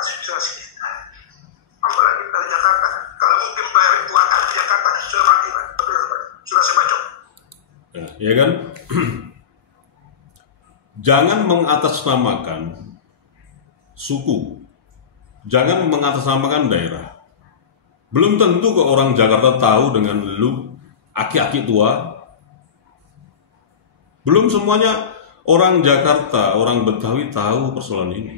aspirasi kita. Apalagi dari Jakarta. Kalau mungkin bayar itu akan di Jakarta sudah mati, sudah saya baca. Ya kan? Jangan mengatasnamakan suku, jangan mengatasnamakan daerah. Belum tentu kok orang Jakarta tahu dengan lu aki-aki tua. Belum semuanya orang Jakarta, orang Betawi tahu persoalan ini.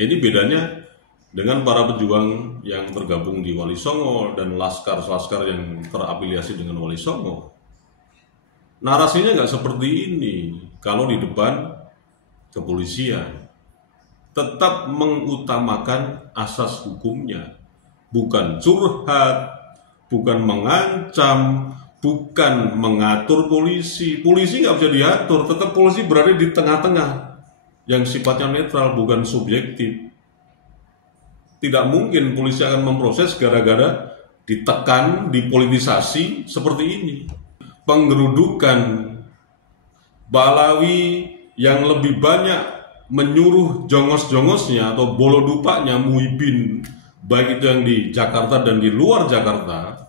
Ini bedanya dengan para pejuang yang tergabung di Wali Songo dan laskar-laskar yang terafiliasi dengan Wali Songo. Narasinya nggak seperti ini. Kalau di depan kepolisian tetap mengutamakan asas hukumnya, bukan curhat, bukan mengancam, bukan mengatur polisi. Polisi nggak bisa diatur, tetap polisi berada di tengah-tengah yang sifatnya netral, bukan subjektif. Tidak mungkin polisi akan memproses gara-gara ditekan, dipolitisasi seperti ini. Penggerudukan Balawi yang lebih banyak menyuruh jongos-jongosnya atau bolodupaknya Muhyiddin, baik itu yang di Jakarta dan di luar Jakarta,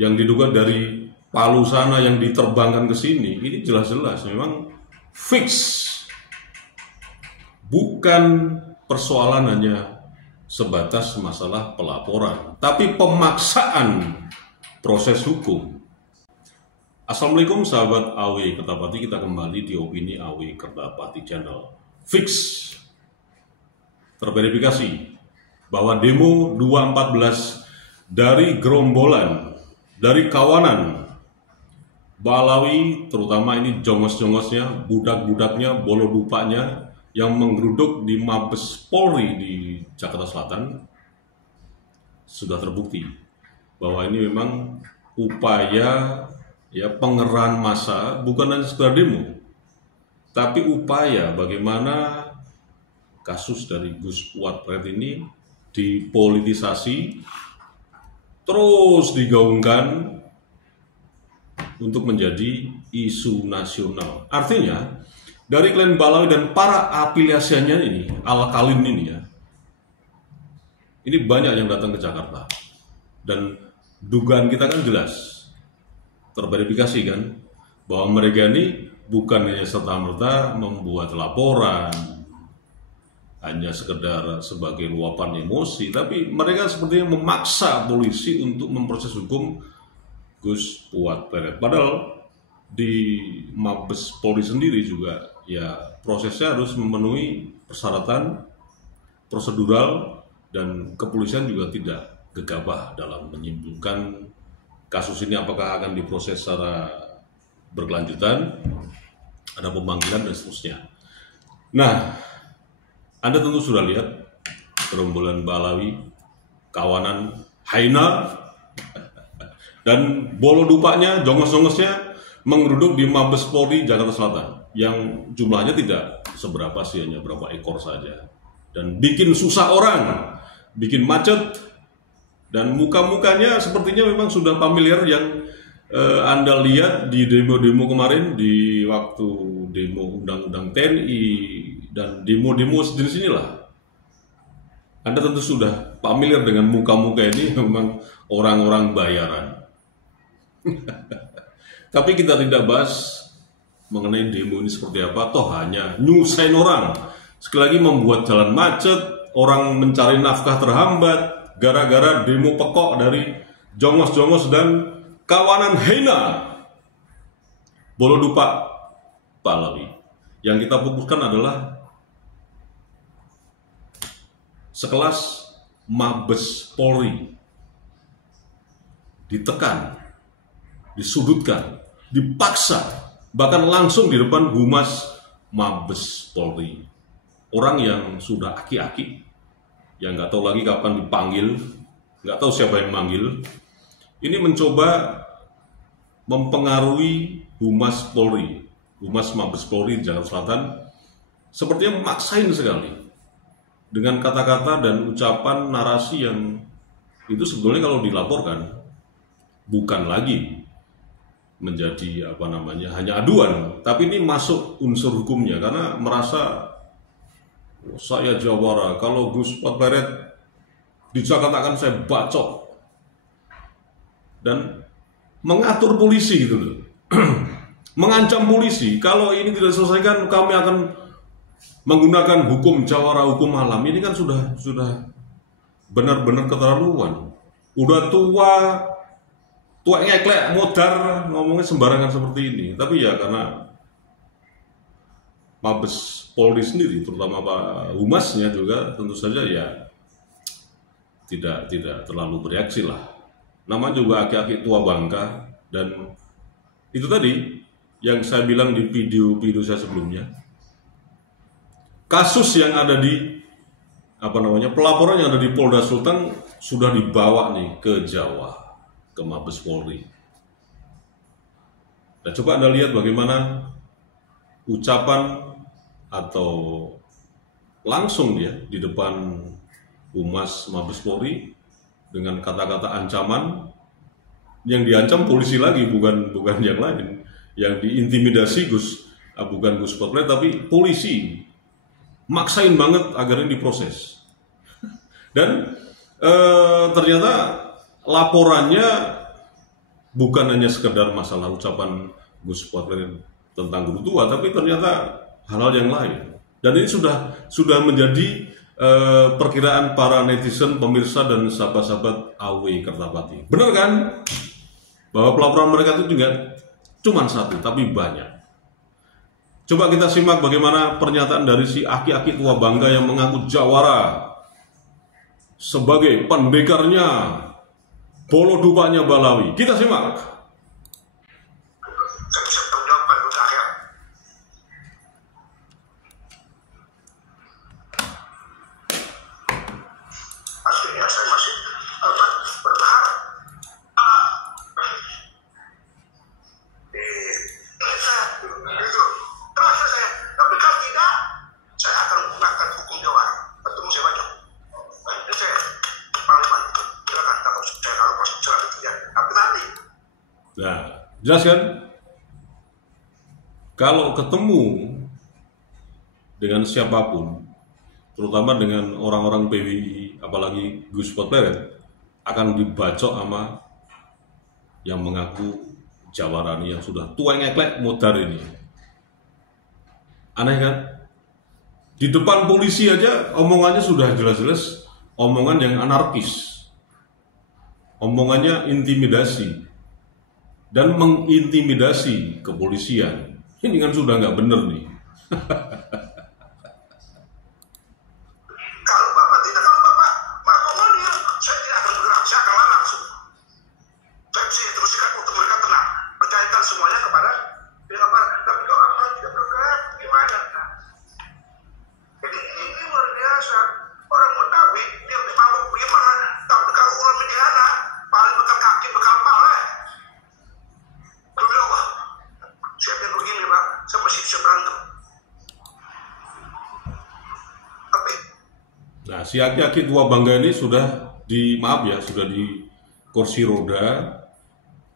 yang diduga dari Palu sana yang diterbangkan ke sini, ini jelas-jelas memang fix. Bukan persoalan hanya sebatas masalah pelaporan, tapi pemaksaan proses hukum. Assalamualaikum sahabat AW Kertapati, kita kembali di Opini AW Kertapati Channel. Fix terverifikasi bahwa demo 214 dari gerombolan, dari kawanan Balawi, terutama ini jongos-jongosnya, budak-budaknya, bolodupaknya yang menggeruduk di Mabes Polri di Jakarta Selatan, sudah terbukti bahwa ini memang upaya pengerahan massa, bukan hanya sekedar demo, tapi upaya bagaimana kasus dari Gus Fuad Peret ini dipolitisasi, terus digaungkan untuk menjadi isu nasional. Artinya, dari klan Balawi dan para afiliasiannya ini, Al-Kalin ini ya, ini banyak yang datang ke Jakarta. Dan dugaan kita kan jelas, terverifikasi kan, bahwa mereka ini bukan hanya serta-merta membuat laporan, hanya sekedar sebagai luapan emosi, tapi mereka sepertinya memaksa polisi untuk memproses hukum Gus Fuad Peret. Padahal di Mabes Polri sendiri juga ya prosesnya harus memenuhi persyaratan prosedural, dan kepolisian juga tidak gegabah dalam menyimpulkan kasus ini apakah akan diproses secara berkelanjutan, ada pemanggilan dan seterusnya. Nah, Anda tentu sudah lihat gerombolan Balawi, kawanan Haina, dan bolodupaknya, jongos-jongosnya menggeruduk di Mabes Polri Jakarta Selatan, yang jumlahnya tidak seberapa sih, hanya berapa ekor saja, dan bikin susah orang, bikin macet, dan muka-mukanya sepertinya memang sudah familiar yang Anda lihat di demo-demo kemarin, di waktu demo undang-undang TNI dan demo-demo sejenis inilah. Anda tentu sudah familiar dengan muka-muka ini, memang orang-orang bayaran. Tapi kita tidak bahas mengenai demo ini seperti apa, toh hanya nyusahin orang. Sekali lagi membuat jalan macet, orang mencari nafkah terhambat gara-gara demo pekok dari jongos-jongos dan kawanan Haina, bolodupak Balawi. Yang kita fokuskan adalah sekelas Mabes Polri ditekan, disudutkan, dipaksa, bahkan langsung di depan Humas Mabes Polri. Orang yang sudah aki-aki, yang nggak tahu lagi kapan dipanggil, nggak tahu siapa yang manggil, ini mencoba mempengaruhi Humas Polri, Humas Mabes Polri di Jakarta Selatan, sepertinya memaksain sekali dengan kata-kata dan ucapan narasi yang itu sebetulnya kalau dilaporkan bukan lagi menjadi hanya aduan, tapi ini masuk unsur hukumnya karena merasa Saya jawara, kalau Gus Potberet di Jakarta akan saya bacok. Dan mengatur polisi gitu loh. Mengancam polisi, kalau ini tidak diselesaikan kami akan menggunakan hukum jawara, hukum alam. Ini kan sudah benar-benar keterlaluan. Udah tua ngeklek, modar, ngomongnya sembarangan seperti ini. Tapi ya karena Mabes Polri sendiri, terutama Pak Humasnya juga tentu saja ya tidak terlalu bereaksi lah. Nama juga aki-aki tua bangka, dan itu tadi yang saya bilang di video saya sebelumnya. Kasus yang ada di pelaporan yang ada di Polda Sulteng sudah dibawa nih ke Jawa, ke Mabes Polri. Nah, coba Anda lihat bagaimana ucapan atau langsung dia di depan Humas Mabes Polri dengan kata-kata ancaman, yang diancam polisi lagi, bukan yang lain, yang diintimidasi bukan Gus Potberet tapi polisi, maksain banget agar ini diproses. Dan ternyata laporannya bukan hanya sekedar masalah ucapan Gus Potberet tentang guru tua, tapi ternyata hal-hal yang lain. Dan ini sudah menjadi perkiraan para netizen, pemirsa dan sahabat-sahabat AW Kertapati. Benar kan? Bahwa pelaporan mereka itu juga cuma satu, tapi banyak. Coba kita simak bagaimana pernyataan dari si aki-aki tua bangga yang mengaku jawara sebagai pendekarnya bolo dupanya Balawi. Kita simak. Saya bisa berjawab pada akhir. Aslinya saya masih berharap itu terasa saya, tapi kalau tidak saya akan menggunakan hukum jawara. Bertemu saya baca. Ini saya Panglima itu silakan kalau saya kalau pas surat itu ya. Tapi nanti. Nah, jelas kan? Kalau ketemu dengan siapapun, terutama dengan orang-orang PWI, apalagi Gus Potberet, akan dibacok sama yang mengaku jawarani yang sudah tua ngeklek modar ini. Aneh kan? Di depan polisi aja omongannya sudah jelas-jelas omongan yang anarkis, omongannya intimidasi dan mengintimidasi kepolisian. Ini kan sudah nggak bener nih. Kalau Bapak mau dia, saya tidak akan bergerak, saya akan langsung. Saya bisa teruskan untuk mereka tenang, percayakan semuanya kepada pihak Barat. Tapi kalau apa tidak bergerak, gimana? Jadi ini luar biasa. Orang Betawi dia mabuk gimana? Tapi kalau orang Mediana, paling bekal kaki, bekal pala. Demi Allah, saya bilang begini Pak, saya masih bisa berantem. Nah, si aki-aki tua bangga ini sudah sudah di kursi roda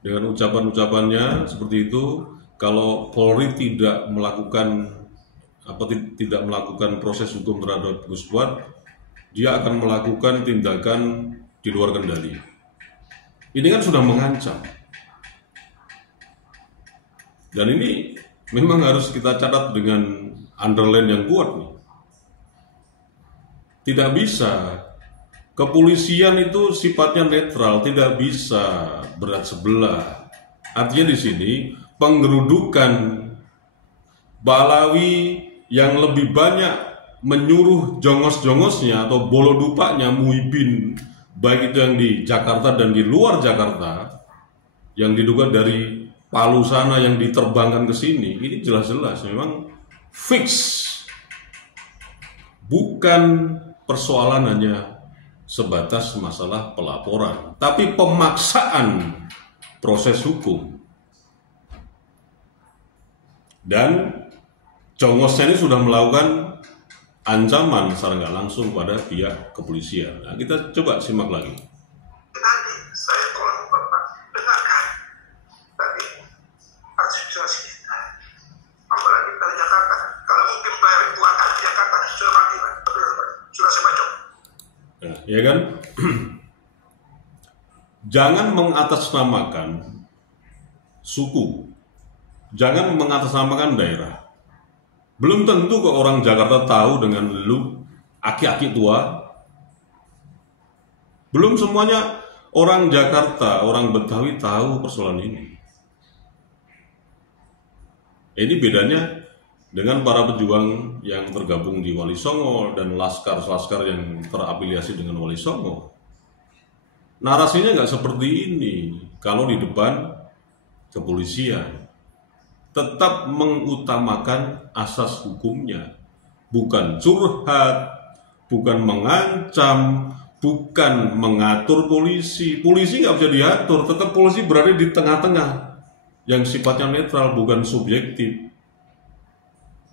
dengan ucapan-ucapannya seperti itu. Kalau Polri tidak melakukan proses hukum terhadap Gus Pot, dia akan melakukan tindakan di luar kendali. Ini kan sudah mengancam. Dan ini memang harus kita catat dengan underline yang kuat nih. Tidak bisa, kepolisian itu sifatnya netral, tidak bisa berat sebelah. Artinya di sini penggerudukan Balawi yang lebih banyak menyuruh jongos-jongosnya atau bolo dupanya Muhibin, baik itu yang di Jakarta dan di luar Jakarta, yang diduga dari Palu sana yang diterbangkan ke sini, ini jelas-jelas memang fix. Bukan persoalan hanya sebatas masalah pelaporan, tapi pemaksaan proses hukum. Dan jongosnya ini sudah melakukan ancaman secara nggak langsung pada pihak kepolisian. Nah, kita coba simak lagi. Nanti saya tolong Bapak dengarkan tadi aspirasi apalagi dari Jakarta. Kalau mungkin bayar itu akan di Jakarta sudah mati Pak. ya kan? Jangan mengatasnamakan suku, jangan mengatasnamakan daerah. Belum tentu kok orang Jakarta tahu dengan lu aki-aki tua. Belum semuanya orang Jakarta, orang Betawi tahu persoalan ini. Ini bedanya dengan para pejuang yang tergabung di Wali Songo dan laskar-laskar yang terafiliasi dengan Wali Songo. Narasinya nggak seperti ini. Kalau di depan kepolisian tetap mengutamakan asas hukumnya, bukan curhat, bukan mengancam, bukan mengatur polisi. Polisi nggak bisa diatur, tetap polisi berada di tengah-tengah yang sifatnya netral, bukan subjektif.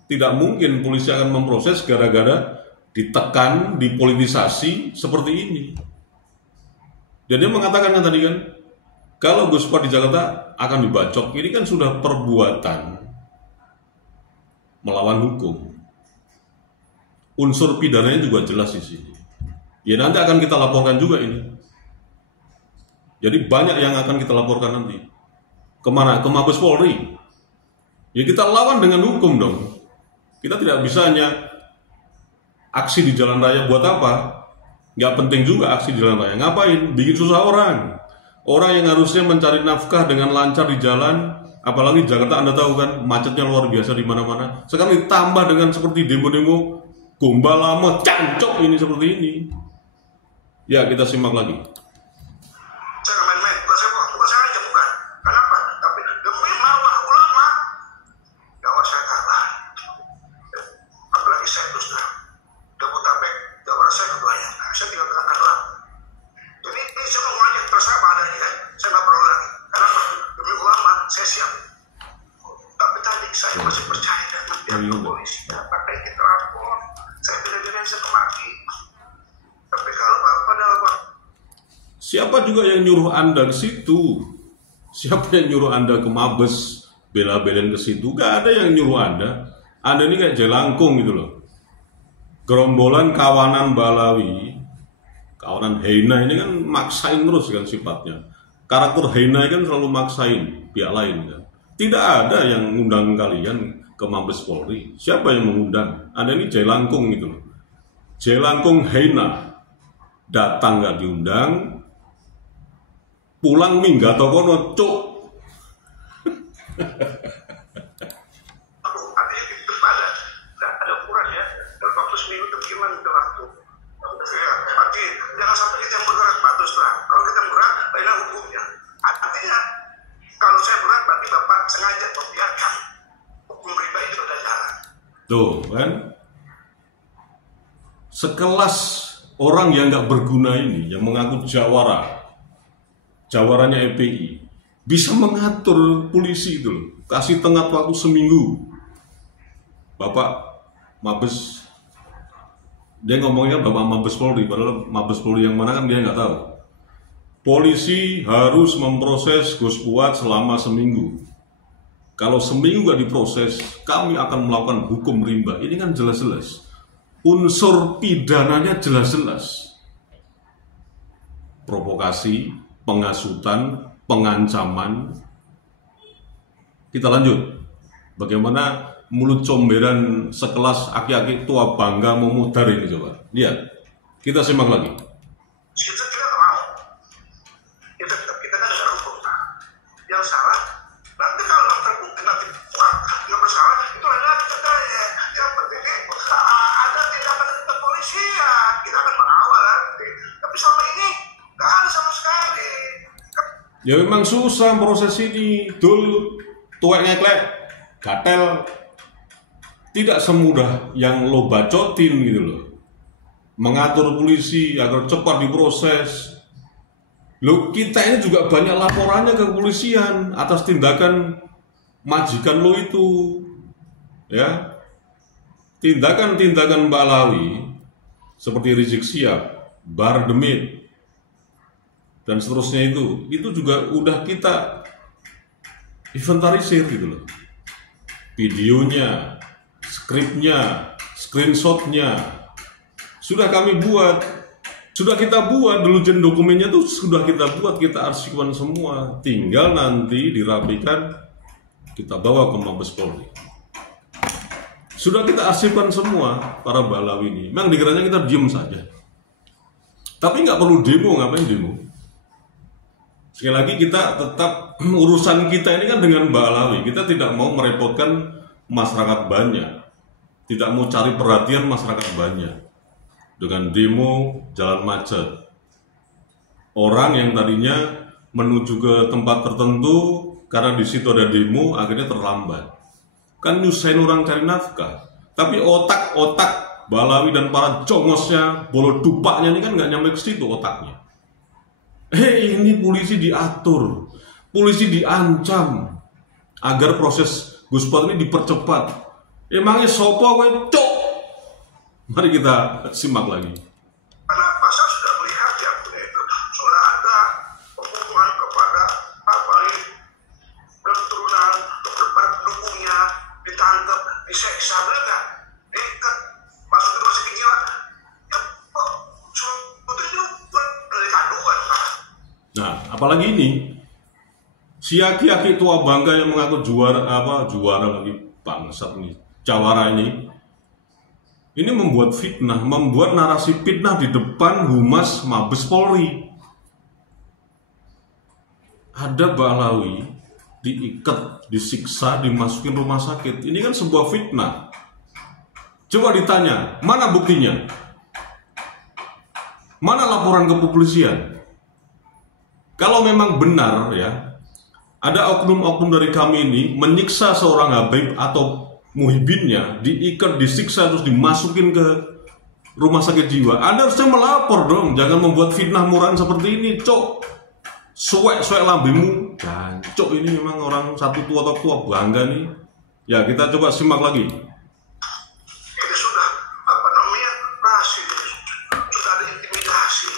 Tidak mungkin polisi akan memproses gara-gara ditekan, dipolitisasi seperti ini. Dan dia mengatakan kan tadi kan, kalau Gus Pak di Jakarta akan dibacok, ini kan sudah perbuatan melawan hukum. Unsur pidananya juga jelas di sini. Ya nanti akan kita laporkan juga ini. Jadi banyak yang akan kita laporkan nanti. Kemana? Ke Mabes Polri. Ya kita lawan dengan hukum dong. Kita tidak bisa hanya aksi di jalan raya buat apa? Nggak penting juga aksi di jalan raya. Ngapain? Bikin susah orang. Orang yang harusnya mencari nafkah dengan lancar di jalan, apalagi Jakarta Anda tahu kan, macetnya luar biasa di mana-mana. Sekarang ditambah dengan seperti demo-demo gombal lama, cancok ini seperti ini. Ya kita simak lagi. Saya nggak main-main, bukan saya aja, bukan. Kenapa? Tapi demi marwah ulama, gawat saya kalah. Apalagi saya terus terang, Jabodetabek, Jawa Barat saya keduanya. Saya tidak pernah kalah. Jadi ini saya mau ngajak terserah apa adanya kan. Saya nggak perlu lagi. Kenapa? Demi ulama, saya siap. Tapi tadi saya masih percaya dengan pihak kepolisian. Pakai kita lapor. Saya tidak bisa kemaki. Tapi kalau Bapak adalah Bapak. Siapa juga yang nyuruh Anda ke situ? Siapa yang nyuruh Anda ke Mabes, bela-belain ke situ? Gak ada yang nyuruh Anda. Anda ini kayak jelangkung gitu loh. Gerombolan kawanan Balawi, kawanan Heina ini kan maksain terus kan sifatnya. Karakter Heina kan selalu maksain pihak lain kan. Tidak ada yang ngundang kalian ke Mabes Polri. Siapa yang mengundang? Anda ini jelangkung gitu loh. Jelangkung Heina. Datang gak diundang, pulang minggat atau kono cuk. Artinya itu ada ukuran ya. Dalam waktu seminggu itu gimana itu waktu. Artinya jangan sampai kita yang bergerak bagus lah. Kalau kita yang bergerak, lainnya hukumnya. Artinya kalau saya bergerak berarti Bapak sengaja membiarkan hukum riba itu ada jalan. Tuh kan. Sekelas orang yang nggak berguna ini, yang mengaku jawaranya EPI, bisa mengatur polisi itu loh. Kasih tenggat waktu seminggu. Bapak Mabes, dia ngomongnya Bapak Mabes Polri, padahal Mabes Polri yang mana kan dia nggak tahu. Polisi harus memproses Gus Fuad selama seminggu. Kalau seminggu nggak diproses, kami akan melakukan hukum rimba. Ini kan jelas-jelas. Unsur pidananya jelas-jelas. Provokasi, penghasutan, pengancaman. Kita lanjut. Bagaimana mulut comberan sekelas aki-aki tua bangga memudar ini coba. Lihat. Kita simak lagi. Kita tidak mau. Kita kan ada hukum. Yang salah, nanti kalau terbukti nanti nggak bersalah, itu ada kita ya. Yang penting ada tindakan dari kepolisian, kita akan mengawal nanti. Tapi selama ini nggak ada sama sekali. Ya memang susah proses ini. Dul, tuwek ngeklek, gatel. Tidak semudah yang lo bacotin gitu loh. Mengatur polisi agar cepat diproses. Lo kita ini juga banyak laporannya ke kepolisian atas tindakan majikan lo itu. Ya. Tindakan-tindakan Balawi seperti Rizik Sihab, Bahar Demit dan seterusnya itu juga udah kita inventarisir gitu loh. Videonya, skripnya, screenshotnya sudah kami buat. Sudah kita buat dulu, dokumennya tuh sudah kita buat, kita arsipkan semua. Tinggal nanti dirapikan, kita bawa ke Mabes Polri. Sudah kita arsipkan semua para Balawi ini. Memang dikiranya kita diem saja. Tapi nggak perlu demo, ngapain demo? Sekali lagi kita tetap urusan kita ini kan dengan Balawi. Kita tidak mau merepotkan masyarakat banyak, tidak mau cari perhatian masyarakat banyak dengan demo jalan macet. Orang yang tadinya menuju ke tempat tertentu karena di situ ada demo akhirnya terlambat. Kan nyusahin orang cari nafkah. Tapi otak-otak Balawi dan para jongosnya, bolo dupaknya ini kan nggak nyampe ke situ otaknya. Ini polisi diatur, polisi diancam agar proses Guspot ini dipercepat. Emangnya sopo kowe cok? Mari kita simak lagi. Kenapa saya sudah melihat yang itu sudah ada pembunuhan kepada Abai dan turunan kepada pendukungnya, ditangkap, diseksa, mereka diikat, masuk ke rumah sakit jiwa. Ya, kok itu dari kandungan, Pak. Nah, apalagi ini si aki-aki tua bangga yang mengaku juara lagi bangsat nih, jawara ini membuat fitnah, membuat narasi fitnah di depan Humas Mabes Polri. Ada Balawi diikat, disiksa, dimasukin rumah sakit. Ini kan sebuah fitnah. Coba ditanya, mana buktinya? Mana laporan ke kepolisian? Kalau memang benar ya, ada oknum-oknum dari kami ini menyiksa seorang Habib atau muhibinnya, diikat, disiksa, terus dimasukin ke rumah sakit jiwa, Anda harusnya melapor dong. Jangan membuat fitnah murahan seperti ini, cok. Suwek-suwek lambemu. Dan cok, ini memang orang satu tua bangga nih. Ya, kita coba simak lagi. Ini sudah berhasil, sudah ada intimidasi.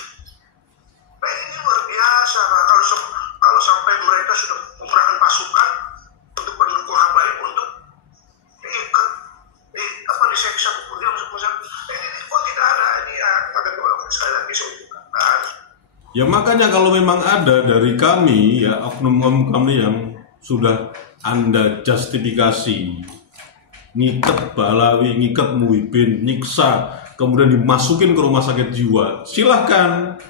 Nah, ini luar biasa, Pak. Kalau sampai mereka sudah mengerahkan pasukan untuk pendukung Habaib untuk diikat, diseksa, kemudian masuk ini kok tidak ada ini ya, kata sekali lagi saya ucapkan. Ya makanya kalau memang ada dari kami ya, oknum kami yang sudah Anda justifikasi, ngikat Balawi, ngikat muhibin, nyiksa, kemudian dimasukin ke rumah sakit jiwa, silahkan.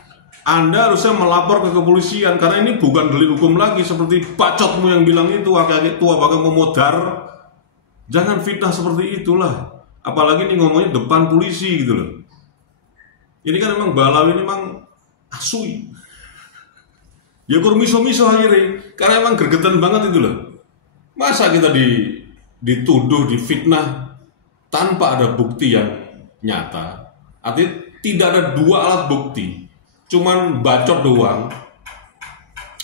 Anda harusnya melapor ke kepolisian, karena ini bukan delik hukum lagi seperti bacotmu yang bilang itu, kakek tua bakal memodar. Jangan fitnah seperti itulah. Apalagi ini ngomongnya depan polisi gitu loh. Ini kan memang Balawi ini memang asui. Ya kur miso-miso akhirnya, karena emang gergetan banget itu loh. Masa kita dituduh, difitnah tanpa ada bukti yang nyata. Artinya tidak ada dua alat bukti, cuman bacot doang.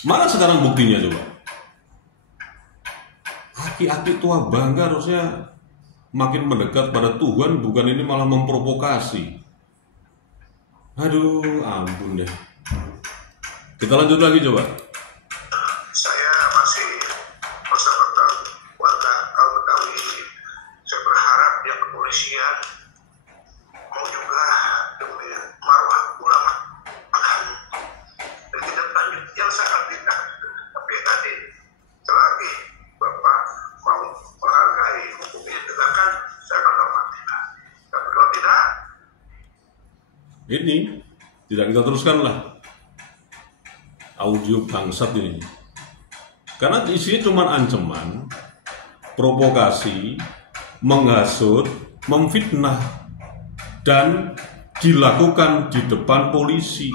Mana sekarang buktinya coba? Aki-aki tua bangga harusnya makin mendekat pada Tuhan, bukan ini malah memprovokasi. Aduh, ampun deh. Kita lanjut lagi coba. Saya masih bersama warga kaum Betawi. Saya berharap pihak kepolisian mau juga demi marwah ulama akan bertindak lanjut yang sangat tidak. Tapi tadi selagi Bapak mau menghargai hukum yang ditegakkan, saya akan hormati. Tapi kalau tidak, ini tidak kita teruskan lah audio bangsat ini, karena isinya cuma ancaman, provokasi, menghasut, memfitnah, dan dilakukan di depan polisi.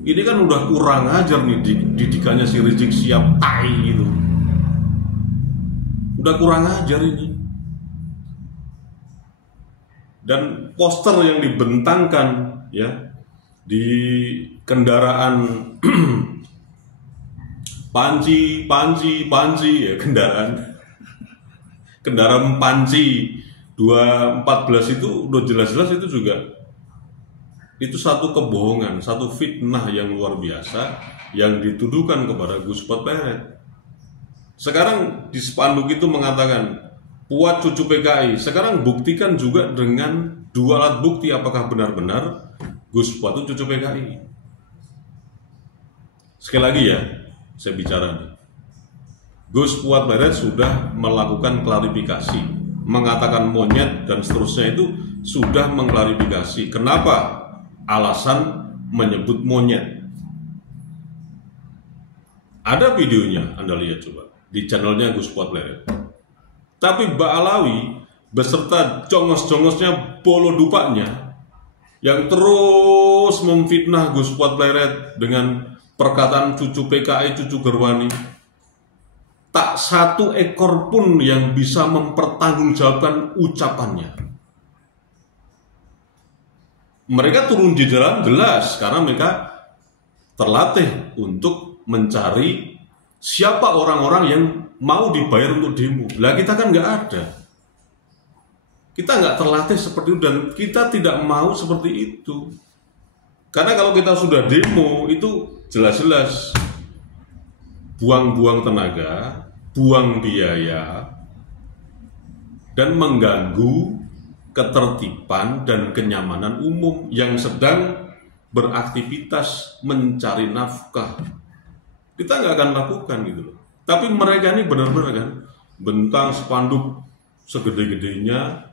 Ini kan udah kurang ajar nih didikannya si Rizik Syihab tai gitu. Udah kurang ajar ini. Dan poster yang dibentangkan ya di kendaraan panci ya, kendaraan panci 214 itu udah jelas-jelas itu juga itu satu kebohongan, satu fitnah yang luar biasa yang dituduhkan kepada Guspot Peret. Sekarang di spanduk itu mengatakan Puat cucu PKI. Sekarang buktikan juga dengan dua alat bukti apakah benar-benar Gus Fuad itu cucu PKI. Sekali lagi ya, saya bicara nih. Gus Fuad Pleret sudah melakukan klarifikasi, mengatakan monyet dan seterusnya itu sudah mengklarifikasi. Kenapa alasan menyebut monyet? Ada videonya, Anda lihat coba di channelnya Gus Fuad Pleret. Tapi Mbak Alawi beserta jongos-jongosnya, bolo dupanya yang terus memfitnah Gus Fuad Pleret dengan perkataan cucu PKI, cucu Gerwani, tak satu ekor pun yang bisa mempertanggungjawabkan ucapannya. Mereka turun di jalan jelas karena mereka terlatih untuk mencari siapa orang-orang yang mau dibayar untuk demo. Lah kita kan nggak ada. Kita nggak terlatih seperti itu dan kita tidak mau seperti itu. Karena kalau kita sudah demo itu jelas-jelas buang-buang tenaga, buang biaya, dan mengganggu ketertiban dan kenyamanan umum yang sedang beraktivitas mencari nafkah. Kita nggak akan lakukan gitu loh. Tapi mereka ini benar-benar kan bentang spanduk segede-gedenya,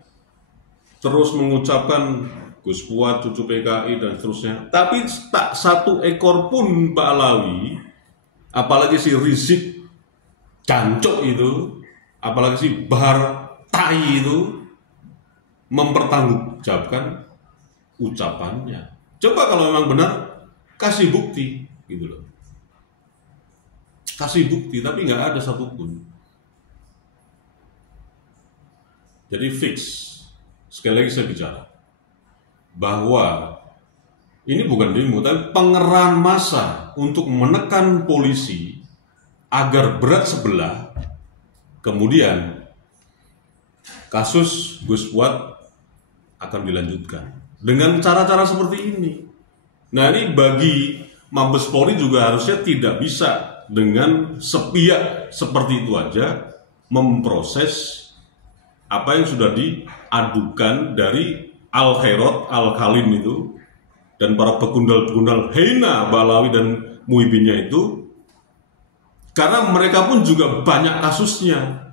terus mengucapkan Gus Fuad, cucu PKI dan seterusnya. Tapi tak satu ekor pun Mbak Alawi, apalagi si Rizik Jancok itu, apalagi si Bahar Tai itu mempertanggungjawabkan ucapannya. Coba kalau memang benar, kasih bukti gitu loh. Kasih bukti, tapi nggak ada satupun. Jadi fix, sekali lagi saya bicara bahwa ini bukan demo, tapi pengerahan massa untuk menekan polisi agar berat sebelah. Kemudian kasus Gus Fuad akan dilanjutkan dengan cara-cara seperti ini. Nah, ini bagi Mabes Polri juga harusnya tidak bisa dengan sepihak seperti itu aja memproses apa yang sudah diadukan dari Al-Khairot, Al-Khalim itu, dan para pegundal-pegundal Heina, Balawi, dan Muhibinnya itu, karena mereka pun juga banyak kasusnya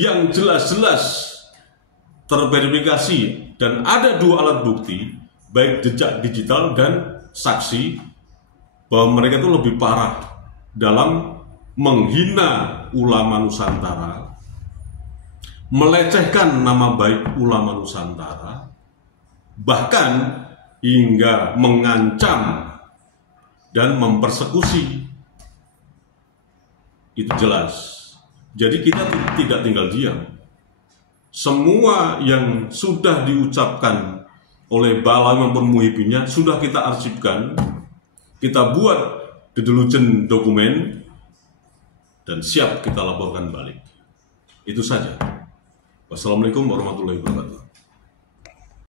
yang jelas-jelas terverifikasi, dan ada 2 alat bukti, baik jejak digital dan saksi, bahwa mereka itu lebih parah dalam menghina ulama Nusantara, melecehkan nama baik ulama Nusantara, bahkan hingga mengancam dan mempersekusi. Itu jelas. Jadi kita tidak tinggal diam. Semua yang sudah diucapkan oleh Balawi maupun Muhibinnya sudah kita arsipkan, kita buat dedelujen dokumen, dan siap kita laporkan balik. Itu saja. Wassalamualaikum warahmatullahi wabarakatuh.